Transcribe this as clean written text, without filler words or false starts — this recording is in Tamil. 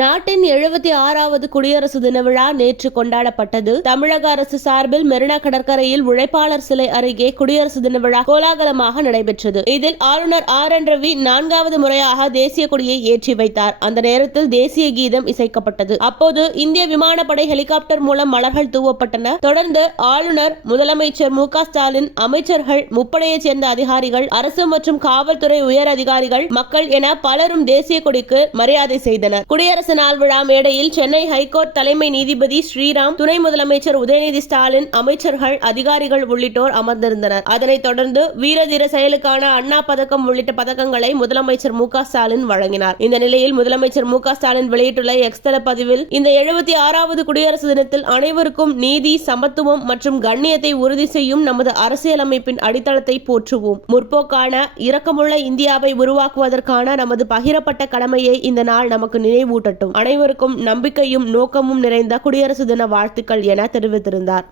நாட்டின் 76வது குடியரசு தின விழா நேற்று கொண்டாடப்பட்டது. தமிழக அரசு சார்பில் மெரினா கடற்கரையில் உழைப்பாளர் சிலை அருகே குடியரசு தின விழா கோலாகலமாக நடைபெற்றது. இதில் ஆளுநர் ஆர் என் ரவி 4வது முறையாக தேசிய கொடியை ஏற்றி வைத்தார். அந்த நேரத்தில் தேசிய கீதம் இசைக்கப்பட்டது. அப்போது இந்திய விமானப்படை ஹெலிகாப்டர் மூலம் மலர்கள் தூவப்பட்டன. தொடர்ந்து ஆளுநர், முதலமைச்சர் மு.க. ஸ்டாலின், அமைச்சர்கள், முப்படையைச் சேர்ந்த அதிகாரிகள், அரசு மற்றும் காவல்துறை உயர் அதிகாரிகள், மக்கள் என பலரும் தேசிய கொடிக்கு மரியாதை செய்தனர். குடியரசு நாள் விழா மேடையில் சென்னை ஹைகோர்ட் தலைமை நீதிபதி ஸ்ரீராம், துணை முதலமைச்சர் உதயநிதி ஸ்டாலின், அமைச்சர்கள், அதிகாரிகள் உள்ளிட்டோர் அமர்ந்திருந்தனர். அதனைத் தொடர்ந்து வீரதீர செயலுக்கான அண்ணா பதக்கம் உள்ளிட்ட பதக்கங்களை முதலமைச்சர் மு.க. ஸ்டாலின் வழங்கினார். இந்த நிலையில் முதலமைச்சர் மு.க. ஸ்டாலின் வெளியிட்டுள்ள எக்ஸ் தள பதிவில், இந்த 76வது குடியரசு தினத்தில் அனைவருக்கும் நீதி, சமத்துவம் மற்றும் கண்ணியத்தை உறுதி செய்யும் நமது அரசியலமைப்பின் அடித்தளத்தை போற்றுவோம். முற்போக்கான, இரக்கமுள்ள இந்தியாவை உருவாக்குவதற்கான நமது பகிரப்பட்ட கடமையை இந்த நாள் நமக்கு நினைவூட்டட்டும். அனைவருக்கும் நம்பிக்கையும் நோக்கமும் நிறைந்த குடியரசு தின வாழ்த்துக்கள் என தெரிவித்திருந்தார்.